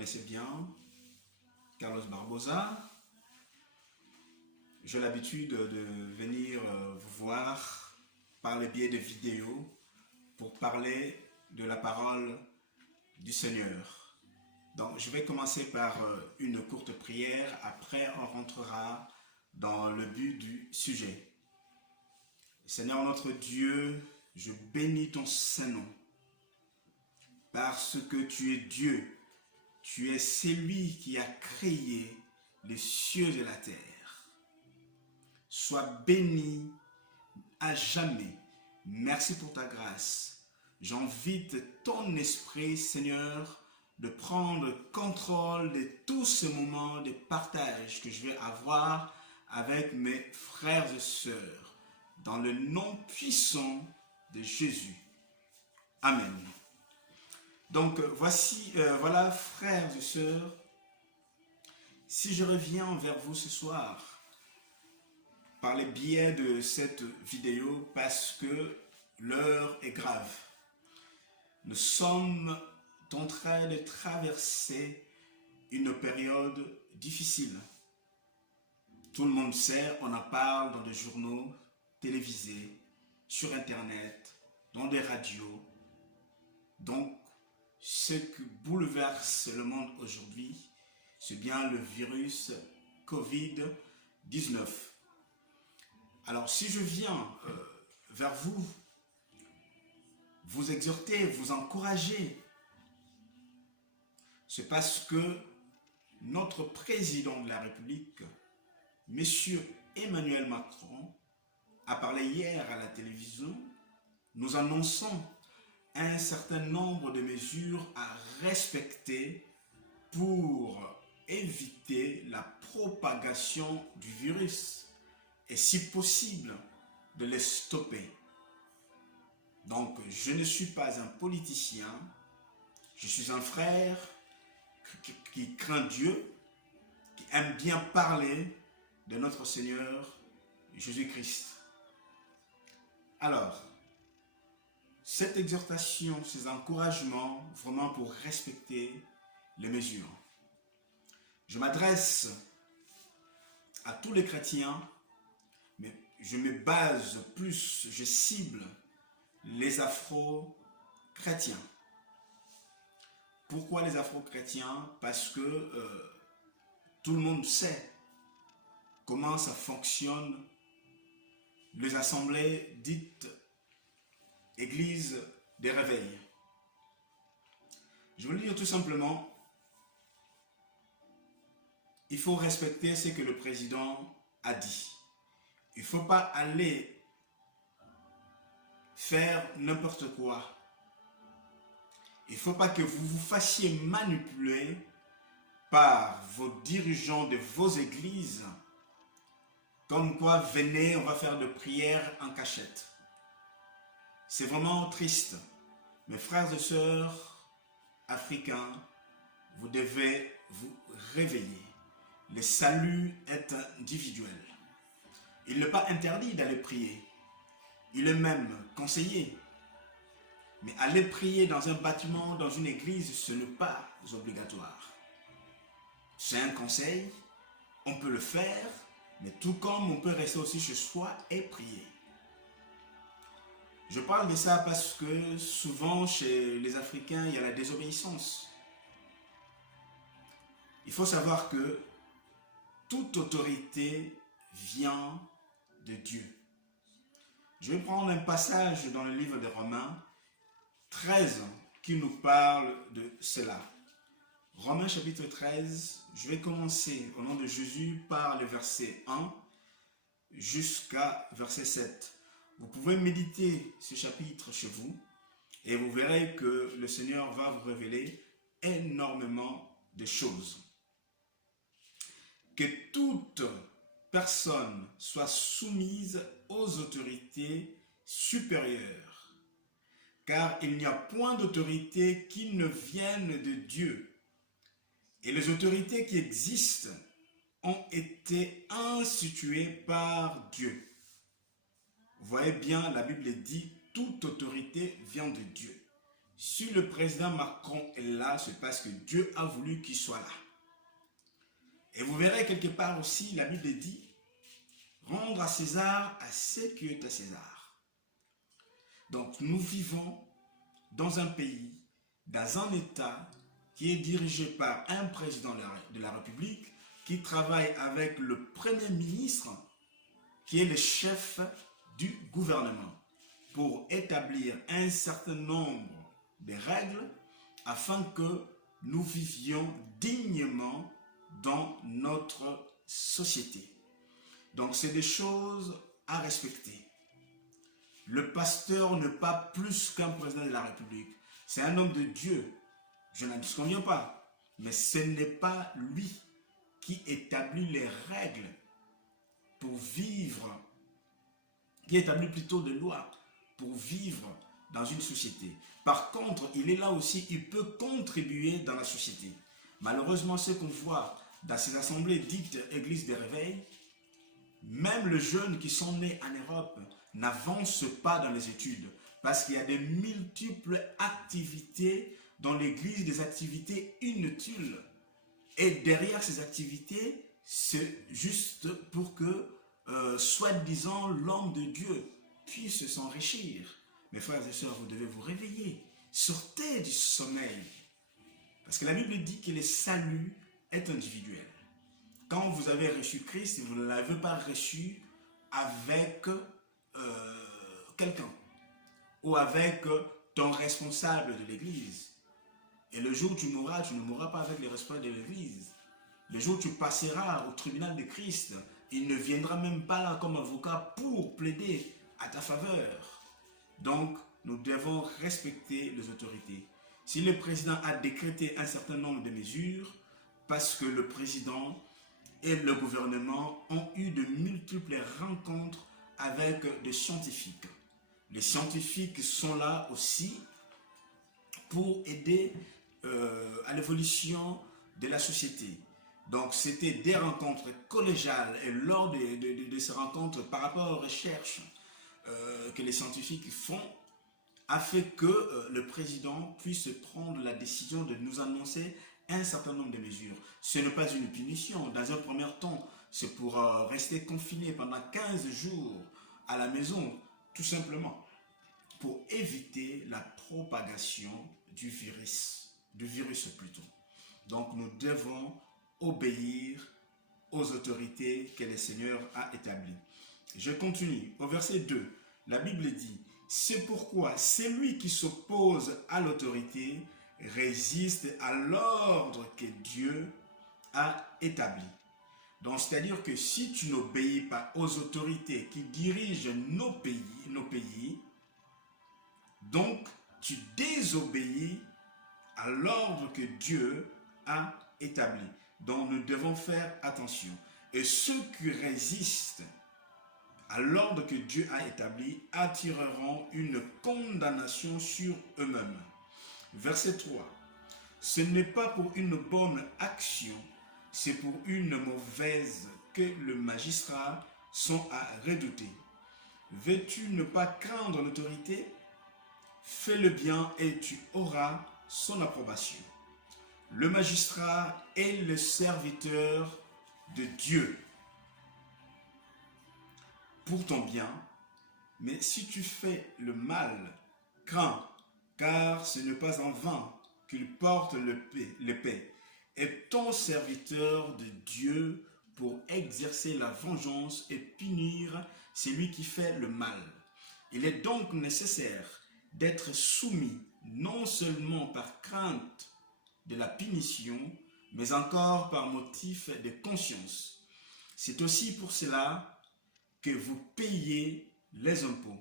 connaissez bien, Carlos Barbosa. J'ai l'habitude de venir vous voir par le biais de vidéos pour parler de la parole du Seigneur. Donc, je vais commencer par une courte prière. Après, on rentrera dans le but du sujet. Seigneur notre Dieu, je bénis ton Saint-Nom parce que tu es Dieu. Tu es celui qui a créé les cieux et la terre. Sois béni à jamais. Merci pour ta grâce. J'invite ton esprit, Seigneur, de prendre contrôle de tous ces moments de partage que je vais avoir avec mes frères et sœurs. Dans le nom puissant de Jésus. Amen. Donc, voilà, frères et sœurs, si je reviens vers vous ce soir, par le biais de cette vidéo, parce que l'heure est grave. Nous sommes en train de traverser une période difficile. Tout le monde sait, on en parle dans des journaux télévisés, sur Internet, dans des radios. Donc, ce qui bouleverse le monde aujourd'hui, c'est bien le virus Covid-19. Alors, si je viens vers vous, vous exhorter, vous encourager, c'est parce que notre président de la République, M. Emmanuel Macron, a parlé hier à la télévision, nous annonçons un certain nombre de mesures à respecter pour éviter la propagation du virus et si possible de les stopper. Donc je ne suis pas un politicien, je suis un frère qui craint Dieu, qui aime bien parler de notre Seigneur Jésus-Christ. Alors, cette exhortation, ces encouragements, vraiment pour respecter les mesures. Je m'adresse à tous les chrétiens, mais je me base plus, je cible les afro-chrétiens. Pourquoi les afro-chrétiens? Parce que tout le monde sait comment ça fonctionne, les assemblées dites Église des réveils. Je veux dire tout simplement, il faut respecter ce que le président a dit. Il ne faut pas aller faire n'importe quoi. Il ne faut pas que vous vous fassiez manipuler par vos dirigeants de vos églises, comme quoi venez, on va faire de prières en cachette. C'est vraiment triste. Mes frères et sœurs africains, vous devez vous réveiller. Le salut est individuel. Il n'est pas interdit d'aller prier. Il est même conseillé. Mais aller prier dans un bâtiment, dans une église, ce n'est pas obligatoire. C'est un conseil, on peut le faire, mais tout comme on peut rester aussi chez soi et prier. Je parle de ça parce que souvent chez les Africains, il y a la désobéissance. Il faut savoir que toute autorité vient de Dieu. Je vais prendre un passage dans le livre de Romains 13 qui nous parle de cela. Romains chapitre 13, je vais commencer au nom de Jésus par le verset 1 jusqu'à verset 7. Vous pouvez méditer ce chapitre chez vous et vous verrez que le Seigneur va vous révéler énormément de choses. Que toute personne soit soumise aux autorités supérieures, car il n'y a point d'autorité qui ne vienne de Dieu. Et les autorités qui existent ont été instituées par Dieu. Vous voyez bien, la Bible dit, toute autorité vient de Dieu. Si le président Macron est là, c'est parce que Dieu a voulu qu'il soit là. Et vous verrez quelque part aussi, la Bible dit, rendre à César à ce qui est à César. Donc nous vivons dans un pays, dans un État qui est dirigé par un président de la République qui travaille avec le Premier ministre qui est le chef du gouvernement pour établir un certain nombre de règles afin que nous vivions dignement dans notre société. Donc c'est des choses à respecter. Le pasteur n'est pas plus qu'un président de la République. C'est un homme de Dieu. Je n'en disconviens pas. Mais ce n'est pas lui qui établit les règles pour vivre, qui établit plutôt des lois pour vivre dans une société. Par contre, il est là aussi, il peut contribuer dans la société. Malheureusement, ce qu'on voit dans ces assemblées dites églises de réveil, même les jeunes qui sont nés en Europe n'avancent pas dans les études parce qu'il y a des multiples activités dans l'église, des activités inutiles. Et derrière ces activités, c'est juste pour que, soi-disant, l'homme de Dieu puisse s'enrichir. Mes frères et sœurs, vous devez vous réveiller. Sortez du sommeil. Parce que la Bible dit que le salut est individuel. Quand vous avez reçu Christ, vous ne l'avez pas reçu avec quelqu'un ou avec ton responsable de l'église. Et le jour où tu mourras, tu ne mourras pas avec les responsables de l'église. Le jour où tu passeras au tribunal de Christ, il ne viendra même pas là comme avocat pour plaider à ta faveur. Donc, nous devons respecter les autorités. Si le président a décrété un certain nombre de mesures, parce que le président et le gouvernement ont eu de multiples rencontres avec des scientifiques. Les scientifiques sont là aussi pour aider à l'évolution de la société. Donc c'était des rencontres collégiales et lors de ces rencontres par rapport aux recherches que les scientifiques font, a fait que le président puisse prendre la décision de nous annoncer un certain nombre de mesures. Ce n'est pas une punition. Dans un premier temps, c'est pour rester confiné pendant 15 jours à la maison, tout simplement, pour éviter la propagation du virus plutôt. Donc nous devons obéir aux autorités que le Seigneur a établies. Je continue. Au verset 2, la Bible dit, « C'est pourquoi celui qui s'oppose à l'autorité résiste à l'ordre que Dieu a établi. » Donc, c'est-à-dire que si tu n'obéis pas aux autorités qui dirigent nos pays, donc tu désobéis à l'ordre que Dieu a établi. Donc, nous devons faire attention. Et ceux qui résistent à l'ordre que Dieu a établi attireront une condamnation sur eux-mêmes. Verset 3. Ce n'est pas pour une bonne action, c'est pour une mauvaise que les magistrats sont à redouter. Veux-tu ne pas craindre l'autorité? Fais le bien et tu auras son approbation. Le magistrat est le serviteur de Dieu pour ton bien, mais si tu fais le mal, crains, car ce n'est pas en vain qu'il porte l'épée, est ton serviteur de Dieu pour exercer la vengeance et punir celui qui fait le mal. Il est donc nécessaire d'être soumis non seulement par crainte de la punition, mais encore par motif de conscience. C'est aussi pour cela que vous payez les impôts,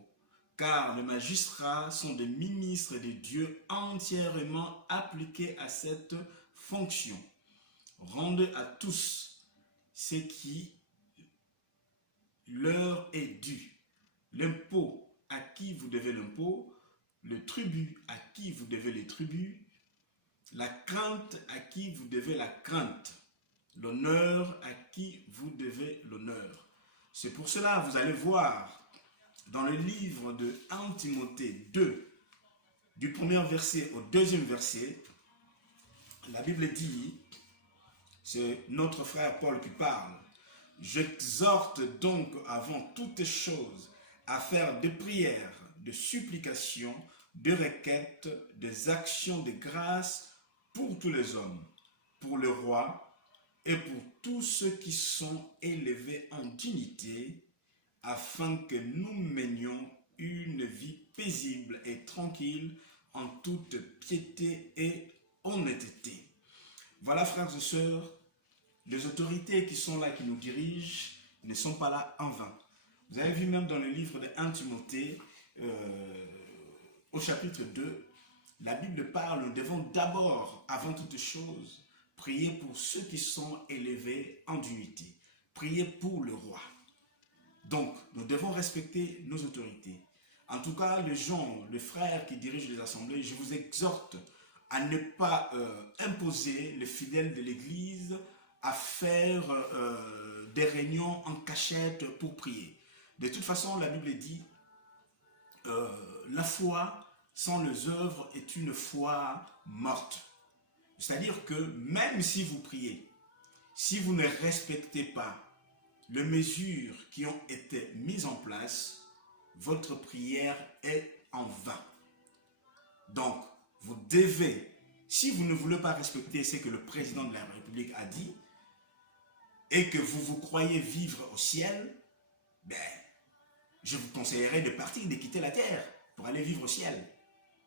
car les magistrats sont des ministres de Dieu entièrement appliqués à cette fonction. Rendez à tous ce qui leur est dû. L'impôt à qui vous devez l'impôt, le tribut à qui vous devez les tributs, la crainte à qui vous devez la crainte, l'honneur à qui vous devez l'honneur. C'est pour cela, vous allez voir dans le livre de 1 Timothée 2, du premier verset au deuxième verset, la Bible dit, c'est notre frère Paul qui parle, « J'exhorte donc avant toutes choses à faire des prières, de supplications, de requêtes, des actions de grâce pour tous les hommes, pour le roi et pour tous ceux qui sont élevés en dignité, afin que nous menions une vie paisible et tranquille en toute piété et honnêteté. » Voilà, frères et sœurs, les autorités qui sont là, qui nous dirigent, ne sont pas là en vain. Vous avez vu même dans le livre de 1 Timothée, au chapitre 2, la Bible parle, nous devons d'abord, avant toute chose, prier pour ceux qui sont élevés en dignité. Prier pour le roi. Donc, nous devons respecter nos autorités. En tout cas, les gens, les frères qui dirigent les assemblées, je vous exhorte à ne pas imposer les fidèles de l'Église à faire des réunions en cachette pour prier. De toute façon, la Bible dit, la foi sans les œuvres est une foi morte. C'est-à-dire que même si vous priez, si vous ne respectez pas les mesures qui ont été mises en place, votre prière est en vain. Donc, vous devez, si vous ne voulez pas respecter ce que le président de la République a dit, et que vous croyez vivre au ciel, ben, je vous conseillerais de partir, de quitter la terre pour aller vivre au ciel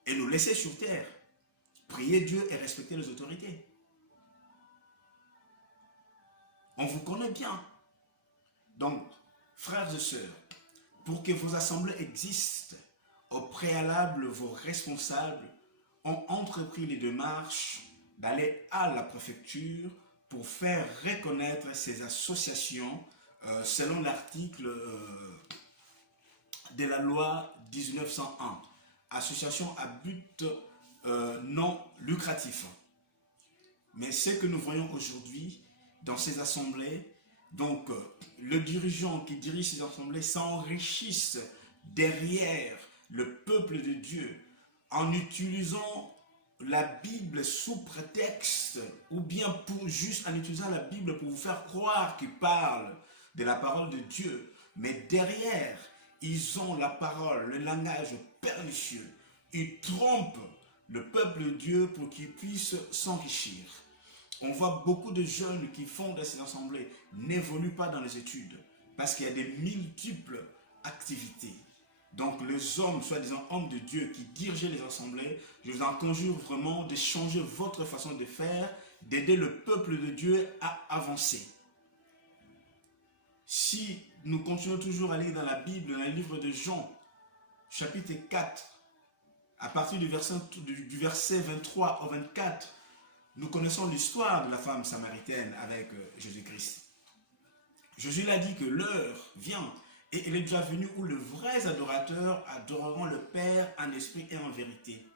et nous laisser sur terre. Prier Dieu et respecter les autorités. On vous connaît bien. Donc, frères et sœurs, pour que vos assemblées existent, au préalable, vos responsables ont entrepris les démarches d'aller à la préfecture pour faire reconnaître ces associations selon l'article de la loi 1901, association à but non lucratif. Mais ce que nous voyons aujourd'hui dans ces assemblées, donc le dirigeant qui dirige ces assemblées s'enrichissent derrière le peuple de Dieu en utilisant la Bible sous prétexte, ou bien juste en utilisant la Bible pour vous faire croire qu'ils parlent de la parole de Dieu. Mais derrière, ils ont la parole, le langage pernicieux. Ils trompent le peuple de Dieu pour qu'il puisse s'enrichir. On voit beaucoup de jeunes qui font de ces assemblées n'évoluent pas dans les études parce qu'il y a des multiples activités. Donc les hommes, soi-disant hommes de Dieu qui dirigent les assemblées, je vous en conjure vraiment de changer votre façon de faire, d'aider le peuple de Dieu à avancer. Si nous continuons toujours à lire dans la Bible, dans le livre de Jean, chapitre 4, à partir du verset 23 au 24, nous connaissons l'histoire de la femme samaritaine avec Jésus-Christ. Jésus l'a dit que l'heure vient et elle est déjà venue où les vrais adorateurs adoreront le Père en esprit et en vérité.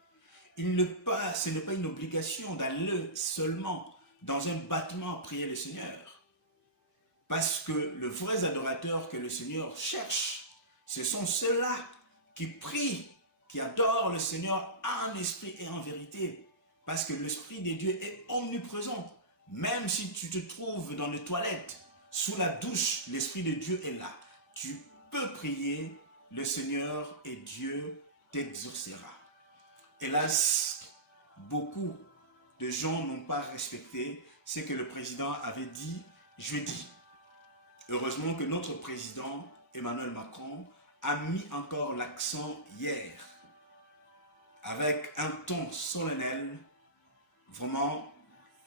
Ce n'est pas une obligation d'aller seulement dans un bâtiment prier le Seigneur. Parce que les vrais adorateurs que le Seigneur cherche, ce sont ceux-là qui prient, qui adorent le Seigneur en esprit et en vérité. Parce que l'Esprit de Dieu est omniprésent. Même si tu te trouves dans les toilettes, sous la douche, l'Esprit de Dieu est là. Tu peux prier le Seigneur et Dieu t'exaucera. Hélas, beaucoup de gens n'ont pas respecté ce que le président avait dit jeudi. Heureusement que notre président, Emmanuel Macron, a mis encore l'accent hier, avec un ton solennel, vraiment,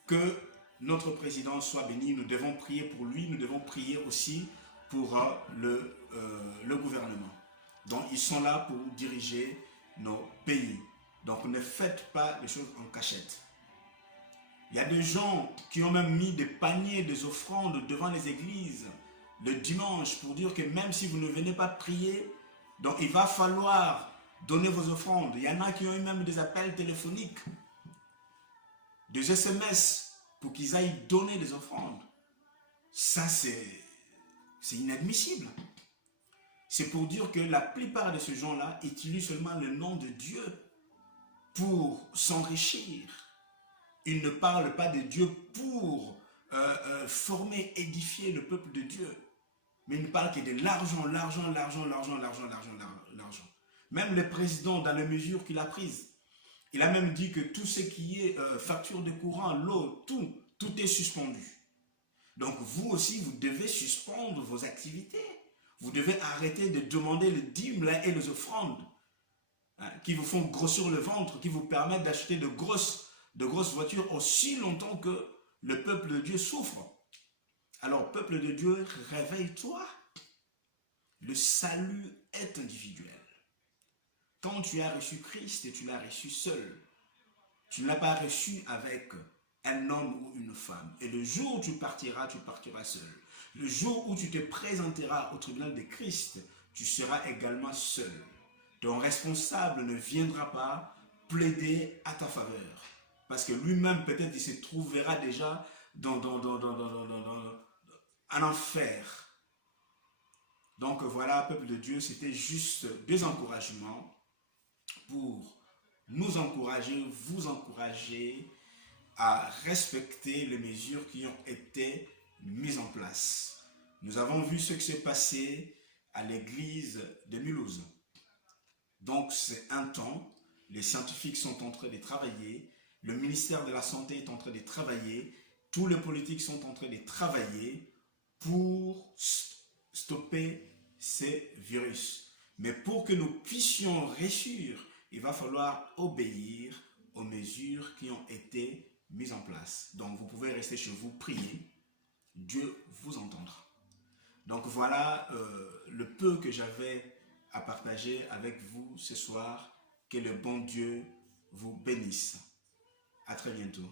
que notre président soit béni. Nous devons prier pour lui, nous devons prier aussi pour le gouvernement. Donc, ils sont là pour diriger nos pays. Donc, ne faites pas les choses en cachette. Il y a des gens qui ont même mis des paniers, des offrandes devant les églises le dimanche pour dire que même si vous ne venez pas prier, donc il va falloir donner vos offrandes. Il y en a qui ont eu même des appels téléphoniques, des SMS pour qu'ils aillent donner des offrandes. Ça, c'est inadmissible. C'est pour dire que la plupart de ces gens-là utilisent seulement le nom de Dieu pour s'enrichir. Il ne parle pas de Dieu pour former, édifier le peuple de Dieu. Mais il ne parle que de l'argent, l'argent, l'argent, l'argent, l'argent, l'argent, l'argent. Même le président, dans les mesures qu'il a prises, il a même dit que tout ce qui est facture de courant, l'eau, tout est suspendu. Donc vous aussi, vous devez suspendre vos activités. Vous devez arrêter de demander les dîmes et les offrandes qui vous font grossir le ventre, qui vous permettent d'acheter de grosses voitures aussi longtemps que le peuple de Dieu souffre. Alors, peuple de Dieu, réveille-toi. Le salut est individuel. Quand tu as reçu Christ, tu l'as reçu seul. Tu ne l'as pas reçu avec un homme ou une femme. Et le jour où tu partiras seul. Le jour où tu te présenteras au tribunal de Christ, tu seras également seul. Ton responsable ne viendra pas plaider à ta faveur. Parce que lui-même, peut-être, il se trouvera déjà dans un enfer. Donc voilà, peuple de Dieu, c'était juste des encouragements pour nous encourager, vous encourager à respecter les mesures qui ont été mises en place. Nous avons vu ce qui s'est passé à l'église de Mulhouse. Donc c'est un temps, les scientifiques sont en train de travailler, le ministère de la Santé est en train de travailler, tous les politiques sont en train de travailler pour stopper ces virus. Mais pour que nous puissions réussir, il va falloir obéir aux mesures qui ont été mises en place. Donc vous pouvez rester chez vous, prier, Dieu vous entendra. Donc voilà le peu que j'avais à partager avec vous ce soir. Que le bon Dieu vous bénisse. À très bientôt.